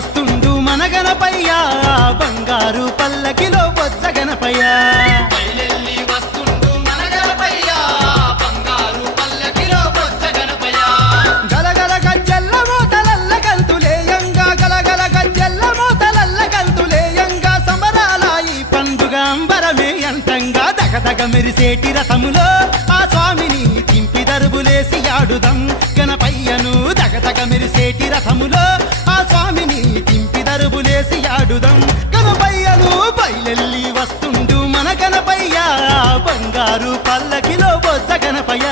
వస్తుండు మన గణపయ్య బంగారు పల్లకిలో బొజ్జ గణపయ్య బయలెల్లి వస్తుండు మన గణపయ్య బంగారు పల్లకిలో బొజ్జ గణపయ్య గలగల గజ్జెల్ల మోతలల్ల గంతులేయంగా గలగల గజ్జెల్ల మోతలల్ల గంతులేయంగా సమరాల ఈ పండుగ అంబరమే అంతంగా దగదగ మెరిసేటి రథములో ఆ స్వామిని తింపి దరుబులేసి ఆడుదం గణపయ్యను దగదగ మెరిసేటి రథములో ఆ స్వామిని తింపి దరుబులేసి ఆడుదం గణపయ్యను బయలెల్లి వస్తుండు మన గణపయ్య బంగారు పల్లకిలో బొజ్జ గణపయ్య